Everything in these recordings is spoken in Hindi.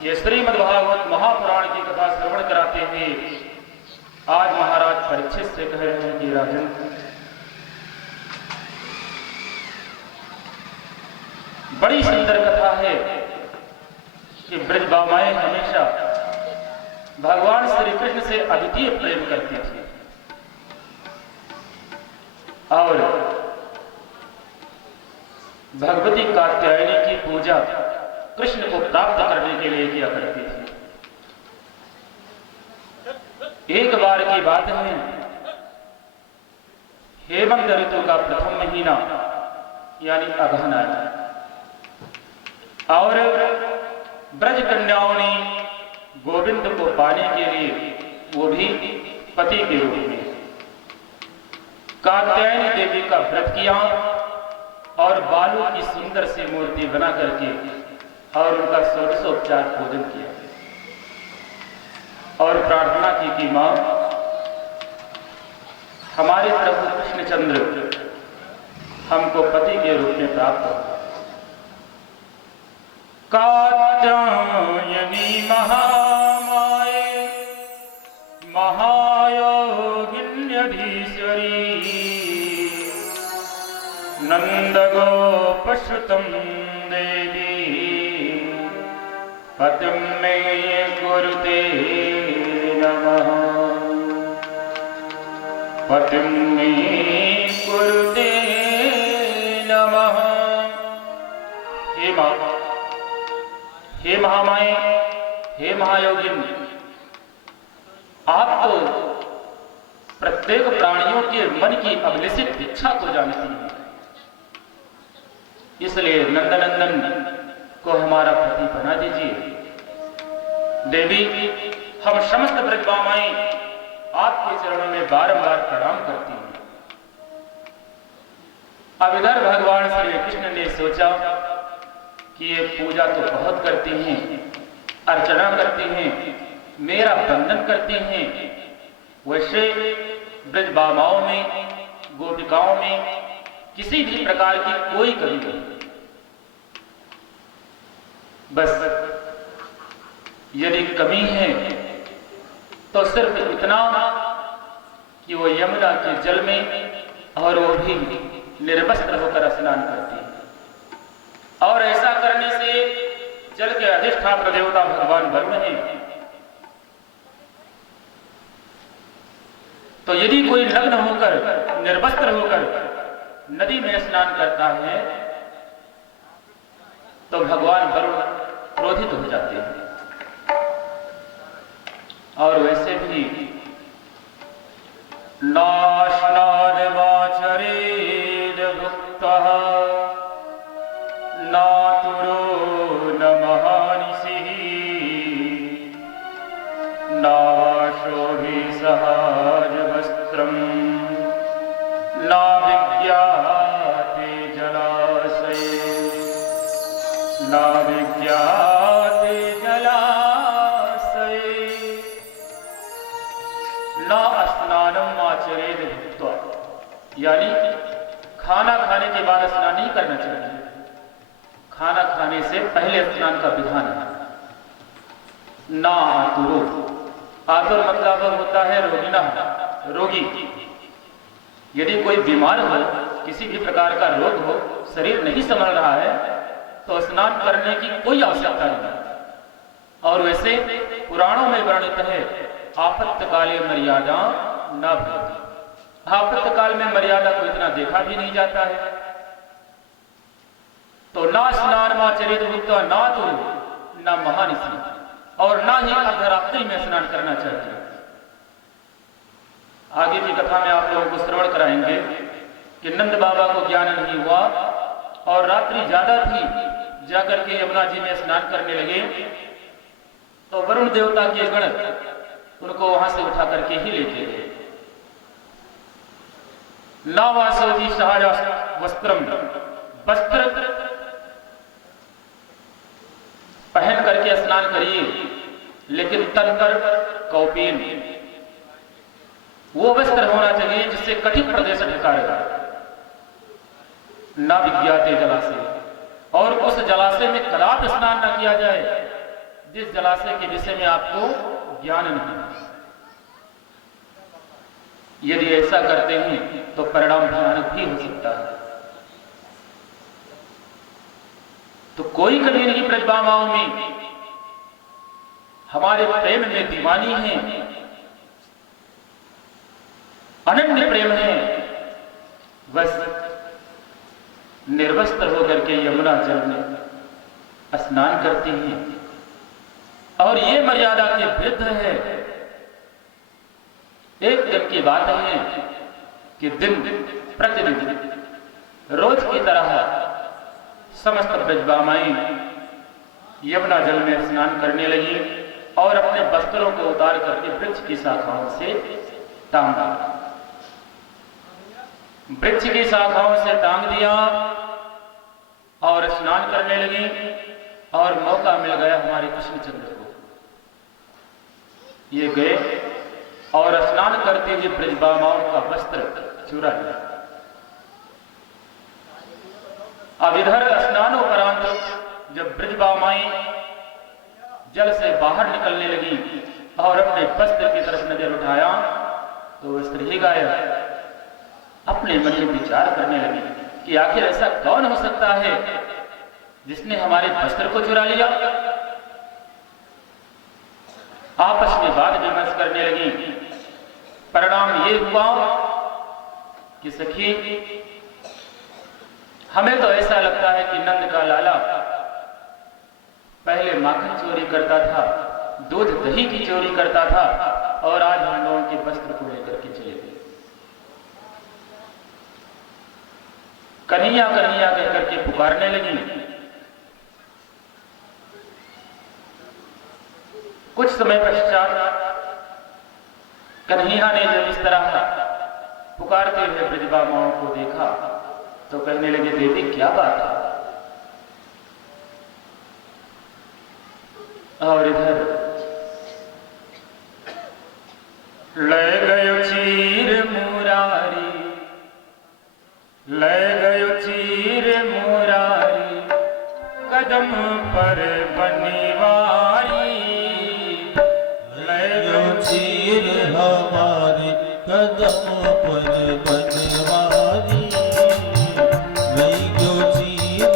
ये श्रीमद्भागवत महापुराण की कथा श्रवण कराते हुए आज महाराज परीक्षित से कह रहे हैं कि राजन, बड़ी सुंदर कथा है कि ब्रजबामाएं हमेशा भगवान श्री कृष्ण से अद्वितीय प्रेम करती थी और भगवती कात्यायनी की पूजा कृष्ण को प्राप्त करने के लिए किया करती थी। एक बार की बात है, हेमंत ऋतु का प्रथम महीना यानी अगहन आया और ब्रज कन्याओं ने गोविंद को पाने के लिए, वो भी पति के रूप में, कात्यायनी देवी का व्रत किया और बालू की सुंदर सी मूर्ति बना करके और उनका षोडशोपचार पूजन किया और प्रार्थना की कि मां, हमारे प्रभु कृष्णचंद्र हमको पति के रूप में प्राप्त हो। कात्यायनी महामाये महायोगिन्यधीश्वरी नंदगोपश्रुतं देवी पतिं मे कुरुते नमः, पतिं मे कुरुते नमः। हे महामाए, हे महायोगिन, आप तो प्रत्येक प्राणियों के मन की अभिलषित इच्छा को जानती हैं, इसलिए नंदनंदन को हमारा पति बना दीजिए। देवी, हम समस्त ब्रजबामाएं आपके चरणों में बारंबार प्रणाम करती हैं। अब इधर भगवान श्री कृष्ण ने सोचा कि ये पूजा तो बहुत करती हैं, अर्चना करती हैं, मेरा बंधन करती हैं, वैसे ब्रजबामाओं में, गोपिकाओं में किसी भी प्रकार की कोई कमी नहीं, बस यदि कमी है तो सिर्फ इतना कि वो यमुना के जल में, और वो भी निर्वस्त्र होकर स्नान करती है, और ऐसा करने से जल के अधिष्ठात्र देवता भगवान वरुण हैं। तो यदि कोई नग्न होकर, निर्वस्त्र होकर नदी में स्नान करता है तो भगवान वरुण क्रोधित हो जाते हैं, और वैसे भी नाश्नादमाचरेद भुक्तः नातुरो न महानिशिः नावाशोभि सहज वस्त्रं नाविज्ञाते जलाशये नाविज्ञाते जलाशये न स्नानम आचरेद भुक्त्वा, यानी खाना खाने के बाद स्नान नहीं करना चाहिए, खाना खाने से पहले स्नान का विधान है। ना आतुरो, आतुर मतलब होता है रोगिना, रोगी। यदि कोई बीमार हो, किसी भी प्रकार का रोग हो, शरीर नहीं संभल रहा है, तो स्नान करने की कोई आवश्यकता नहीं। और वैसे पुराणों में वर्णित है, आपत्तकाले मर्यादा न भवति, आपत्तकाल में मर्यादा को इतना देखा भी नहीं जाता है। तो ना स्नानमाचरेद भुक्त्वा ना तो न महानिशि, और ना ही अर्धरात्रि में स्नान करना चाहिए। आगे की कथा में आप लोगों को श्रवण कराएंगे कि नंद बाबा को ज्ञान नहीं हुआ और रात्रि ज्यादा थी, जाकर के यमुना जी में स्नान करने लगे तो वरुण देवता के गण उनको वहां से उठा करके ही लेके गए। नावासोधि सहज वस्त्रम, वस्त्र पहन करके स्नान करिए, लेकिन तन पर कौपीन, वो वस्त्र होना चाहिए जिससे कठिन प्रदेश ढका रहे। न विज्ञाते जलाशय, और उस जलाशय में कदापि स्नान न किया जाए जिस जलाशय के विषय में आपको ज्ञान नहीं है। यदि ऐसा करते हैं तो परिणाम भयानक भी हो सकता है। तो कोई कमी नहीं ब्रजबामाओं में, हमारे प्रेम में दीवानी है, अनन्य प्रेम है। बस निर्वस्त्र होकर के यमुना जल में स्नान करती हैं और ये मर्यादा के विरुद्ध है। एक दिन की बात है कि दिन प्रतिदिन रोज की तरह समस्त ब्रजबामाएं यमुना जल में स्नान करने लगी और अपने वस्त्रों को उतार करके वृक्ष की शाखाओं से टांग दिया। वृक्ष की शाखाओं से टांग दिया और स्नान करने लगी और मौका मिल गया हमारे कृष्णचंद्र को। ये गए और स्नान करते हुए ब्रजबामाओं का वस्त्र चुरा लिया। अब इधर स्नानोपरांत जब ब्रजबामाएं जल से बाहर निकलने लगी और अपने वस्त्र की तरफ नजर उठाया तो वस्त्र ही गायब। अपने मन में विचार करने लगी कि आखिर ऐसा कौन हो सकता है जिसने हमारे वस्त्र को चुरा लिया। आपस में बात विमर्श करने लगी। परिणाम ये हुआ कि सखी, हमें तो ऐसा लगता है कि नंद का लाला पहले माखन चोरी करता था, दूध दही की चोरी करता था और आज हम लोगों के वस्त्र को लेकर के चले गए। कन्हैया कन्हैया कहकर के पुकारने लगी। कुछ समय पश्चात कन्हैया ने जब इस तरह पुकारते हुए ब्रजबामाओं को देखा तो कहने लगे, देवी क्या बात है। और इधर ले गयो चीर मुरारी, ले गयो चीर मुरारी, कदम पर बनिवारी। ले गयो चीर हमारे कदम पर बनवारी। ले गयो चीर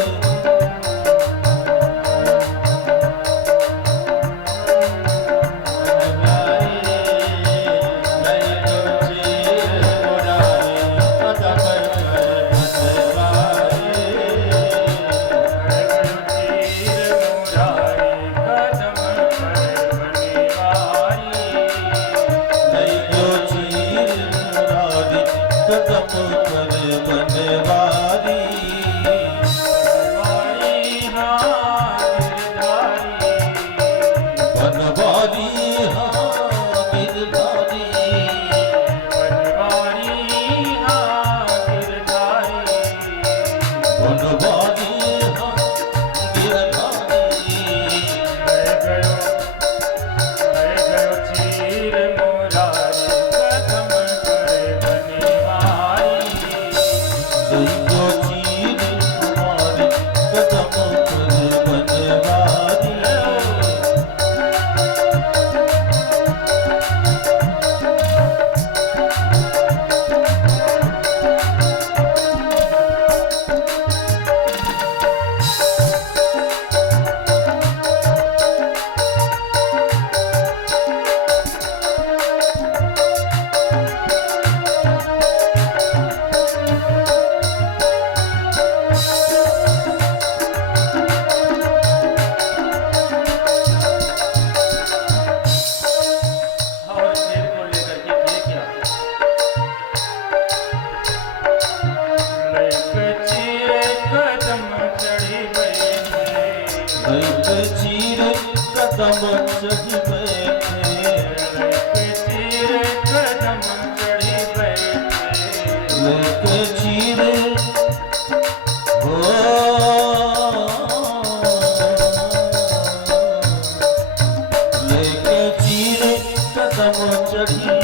चढ़ी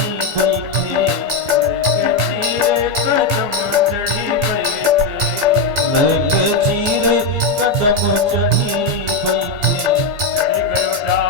गयो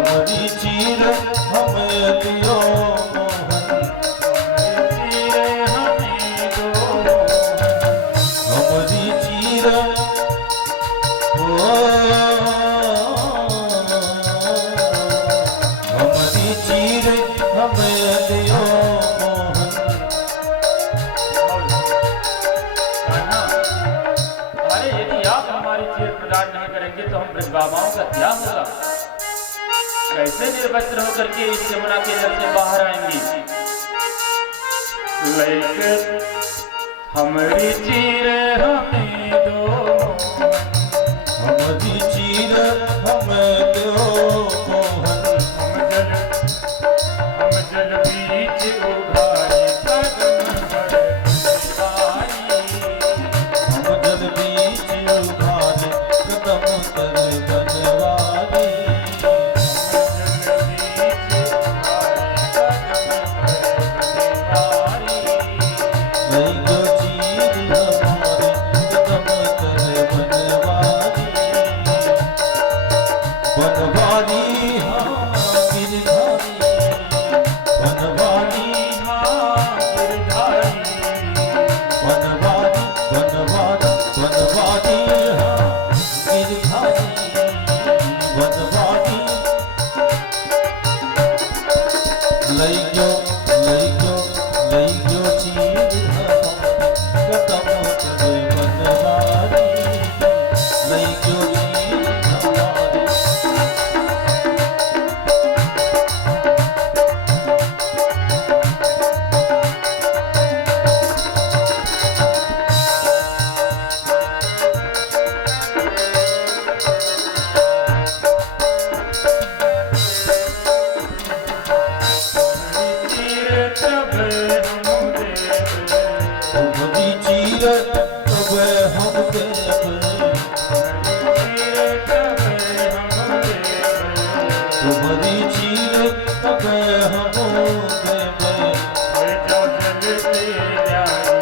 हमरी चीर हमें दियो मोहन, चीर हमें दो, हमरी चीर ओ हमरी चीर हमें दियो मोहन। अरे यदि आप हमारी चीर प्रदान नहीं करेंगे तो हम ब्रजबामाओं का क्या होगा? कैसे निर्वस्त्र होकर के इस यमुना के जल से बाहर आएंगी? लेकर हमारी चीर हमें दो, हमरी चीर हमें दो मोहन। हम जल बीच उघारे कदम पर बनवारी, हम जल बीच उघारे कदम कर बनवारी। जल बीच उघारे कदम पर बनवारी। नहीं जो चीर हमारे कदम कर बनवारी। बनवारी हाँ गिरधारी, बनवारी हाँ गिरधारी, बनवारी बनवारी बनवारी हाँ गिरधारी। बनवारी लई गयो चीर हमारी कदम कर बनवारी। लई गयो चीर हमारी। चीर तब हम देव, तुम्हारी चीर तब हम देव। चीर तब हम देव, तुम्हारी चीर तब हम देव। जाओ जलते न्यारी,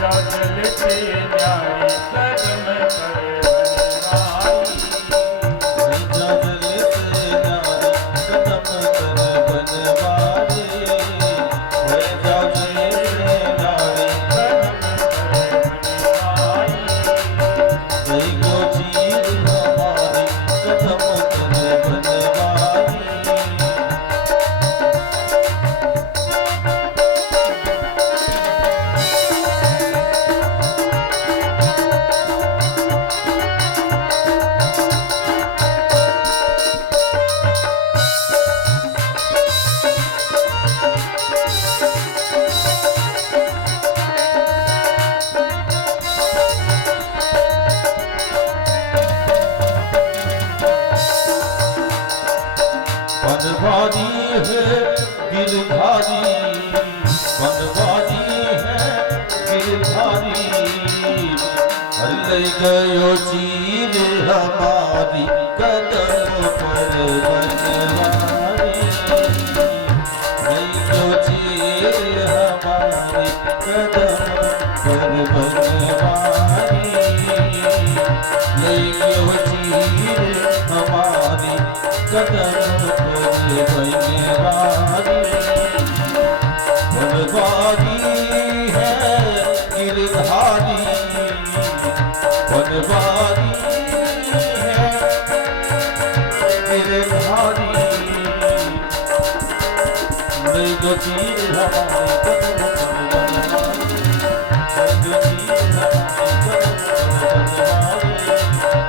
जाओ जलते न्यारी कदम पर बनवारी। जा जलते नारी कदम कर बनवारी। जा जलते नारी लई गयो चीर हमारी कदम कर बनवारी। बनवारी है गिरधारी, बनवारी है गिरधारी। लई गयो चीर हमारी कदम पर बनवारी। लई गयो चीर हमारी कदम पर बनवारी। लई गयो चीर हमारी कदम पर बनवारी। बनवारी है गिरधारी, बनवारी है गिरधारी। लई गयो चीर हमारी कदम पर बनवारी।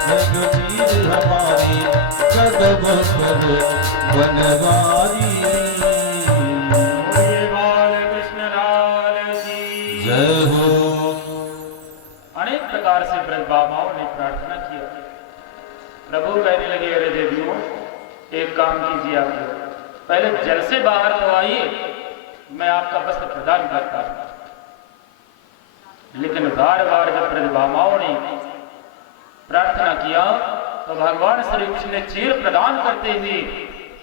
लई गयो चीर हमारी कदम पर बनवारी। बोलिए बाल कृष्ण लाल की जय हो। अनेक प्रकार से ब्रजबामाओं ने प्रार्थना किया। प्रभु कहने लगे, अरे देवियों, एक काम कीजिए, आप लोग पहले जल से बाहर तो आइए, मैं आपका वस्त्र प्रदान करता हूं। लेकिन बार बार जब ब्रजबामाओं ने प्रार्थना किया तो भगवान श्री कृष्ण ने चीर प्रदान करते हुए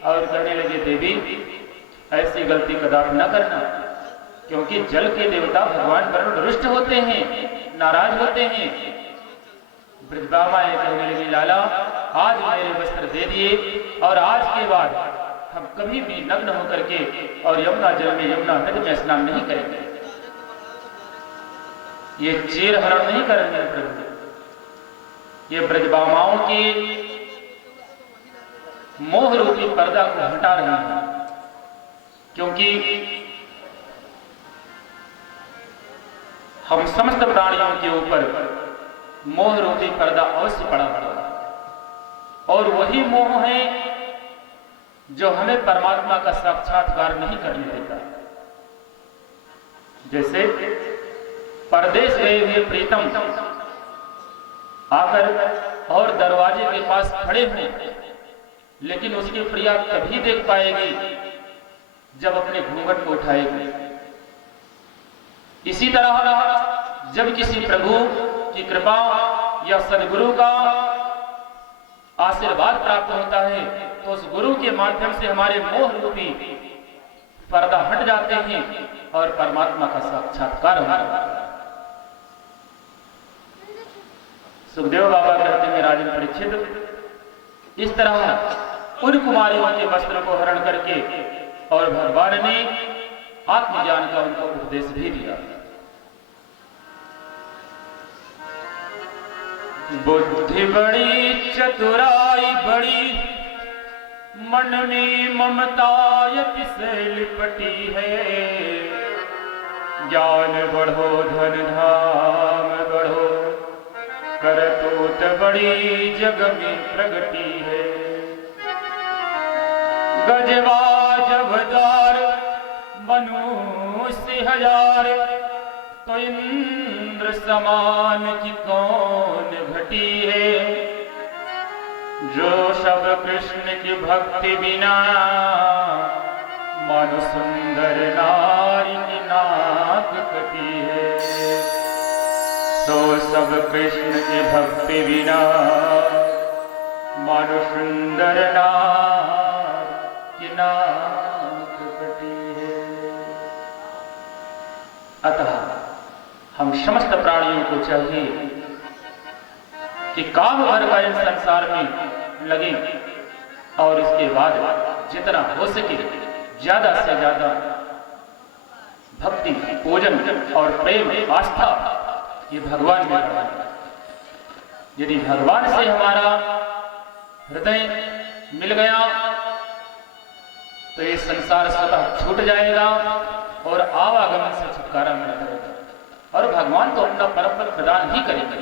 और कहने लगे, देवी ऐसी गलती कदापि न करना, क्योंकि जल के देवता भगवान वरुण रुष्ट होते हैं, नाराज होते हैं। ब्रजबामाएं कहने लगी, लाला आज मेरे वस्त्र दे दिए और आज के बाद हम कभी भी नग्न होकर के और यमुना जल में, यमुना नदी में स्नान नहीं करेंगे। ये चेर हरण नहीं करेंगे प्रभु, ये ब्रजबामाओं के मोह रूपी पर्दा को हटा रहे हैं, क्योंकि हम समस्त प्राणियों के ऊपर मोह रूपी पर्दा अवश्य पड़ा हुआ है और वही मोह है जो हमें परमात्मा का साक्षात्कार नहीं करने देता। जैसे परदेश गए हुए प्रीतम आकर और दरवाजे के पास खड़े हैं, लेकिन उसकी प्रिया तभी देख पाएगी जब अपने घूंघट को उठाएगी। इसी तरह जब किसी प्रभु की कृपा या सदगुरु का आशीर्वाद प्राप्त होता है तो उस गुरु के माध्यम से हमारे मोह रूपी पर्दा हट जाते हैं और परमात्मा का साक्षात्कार होता है। सुखदेव बाबा कहते हैं, राजन परीक्षित, इस तरह उन कुमारियों के वस्त्र को हरण करके और भगवान ने आत्मज्ञान का उनको उपदेश भी दिया। बुद्धि बड़ी चतुराई बड़ी, मन में ममता से लिपटी है। ज्ञान बढ़ो धन धाम बढ़ो, करतूत बड़ी जग में प्रगति है। गजवा जबदार मनुष्य हजार, तो इंद्र समान की कौन घटी है। जो सब कृष्ण की भक्ति बिना, मानो सुंदर नारी की नाक कटी है। सो सब कृष्ण की भक्ति बिना, मानो सुंदर नारी की नाक कटी है। अतः हम समस्त प्राणियों को चाहिए कि काम भर का इस संसार में लगे और इसके बाद जितना हो सके ज्यादा से ज्यादा भक्ति, पूजन और प्रेम, आस्था ये भगवान में बढ़ाए। यदि भगवान से हमारा हृदय मिल गया तो ये संसार स्वतः छूट जाएगा और आवागमन से छुटकारा मिल जाएगा और भगवान तो अपना परम पद प्रदान ही करेंगे।